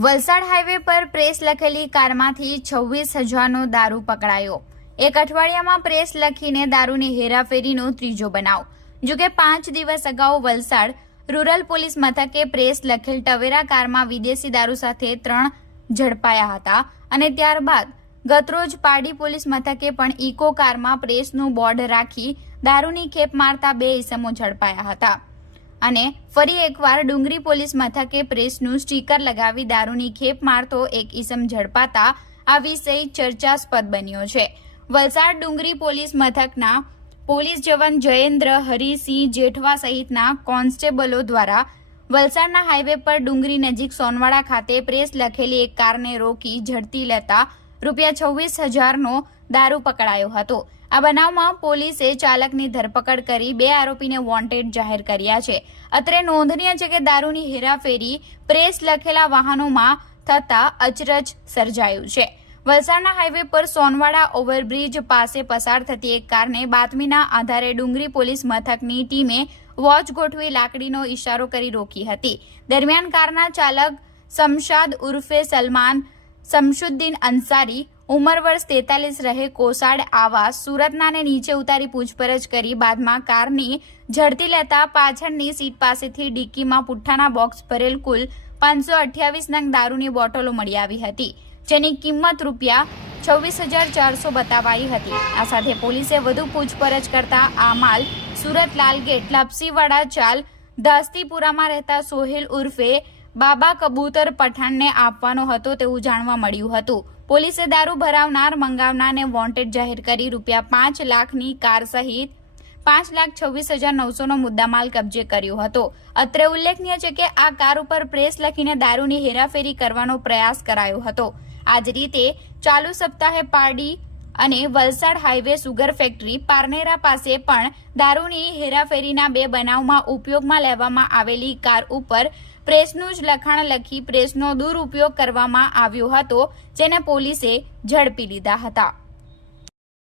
Valsad highway પર press લખેલી કારમાંથી 26,000નો દારૂ પકડાયો। એક અઠવાડિયામાં પ્રેસ લખીને દારૂની હેરાફેરીનો ત્રીજો બનાવ। જોકે 5 દિવસ અગાઉ વલસાડ રૂરલ પોલીસ મથકે પ્રેસ લખેલ ટવેરા કારમાં વિદેશી દારૂ સાથે 3 ઝડપાયા હતા અને ત્યારબાદ ગતરોજ પારડી પોલીસ મથકે પણ ઇકો કારમાં પ્રેસનું બોર્ડ રાખી દારૂની ખેપ મારતા 2 ઇસમો ઝડપાયા હતા અને ફરી એકવાર ડુંગરી પોલીસ મથકે પ્રેસનું સ્ટીકર લગાવી દારૂની ખેપ મારતો એક ઇસમ ઝડપાતા આ વિષય ચર્ચાસ્પદ બન્યો છે। વલસાડ ડુંગરી પોલીસ મથકના પોલીસ જવાન જયેન્દ્ર હરિસિંહ જેઠવા સહિતના કોન્સ્ટેબલો દ્વારા વલસાડના હાઈવે પર ડુંગરી નજીક સોનવાડા ખાતે પ્રેસ લખેલી એક કારને રોકી ઝડપી લેતા ₹26,000નો દારૂ પકડાયો હતો। આ બનાવમાં પોલીસે ચાલકની ધરપકડ કરી 2 આરોપીને વોન્ટેડ જાહેર કર્યા છે। અત્રે નોંધનીય છે કે દારૂની હેરાફેરી પ્રેસ લખેલા વાહનોમાં થતા અચરજ સર્જાયું છે। વલસાડના હાઈવે પર સોનવાડા ઓવરબ્રિજ પાસે પસાર થતી એક કારને બાતમીના આધારે ડુંગરી પોલીસ મથકની ટીમે વોચ ગોઠવી લાકડીનો ઇશારો કરી રોકી હતી। દરમિયાન કારના ચાલક શમશાદ ઉર્ફે સલમાન શમશુદ્દીન અંસારી ઉંમર વર્ષ 43 રહે કોસાડ આવાસ સુરતનાને નીચે ઉતારી પૂછપરછ કરી બાદમાં કારની ઝડપી લેતા પાછળની સીટ પાસેથી ડિક્કીમાં પુઠ્ઠાના બોક્સ ભરેલ કુલ 528 નંગ દારૂની બોટલો મળી આવી હતી, જેની કિંમત ₹26,400 બતાવાઈ હતી। આ સાથે પોલીસે વધુ પૂછપરછ કરતા આ માલ સુરત લાલગેટ લપસીવાડા ચાલ દાસ્તીપુરામાં રહેતા સોહેલ ઉર્ફે બાબા કબૂતર પઠાણને આપવાનો હતો તેવું જાણવા મળ્યું હતું। પોલીસે દારૂ ભરાવનાર મંગાવનારને વોન્ટેડ જાહેર કરી ₹5 લાખની કાર સહિત ₹5,26,900નો મુદ્દામાલ કબજે કર્યો હતો। અત્રે ઉલ્લેખનીય છે કે આ કાર ઉપર પ્રેસ લખીને દારૂની હેરાફેરી કરવાનો પ્રયાસ કરાયો હતો। આ જ રીતે ચાલુ સપ્તાહે પારડી અને Valsad highway sugar factory Parnera પાસે પણ દારૂની હેરાફેરીના 2 બનાવમાં ઉપયોગમાં લેવામાં આવેલી કાર ઉપર પ્રેસનું જ લખાણ લખી પ્રેસનો દુરુપયોગ કરવામાં આવ્યો હતો, જેને પોલીસે ઝડપી લીધા હતા।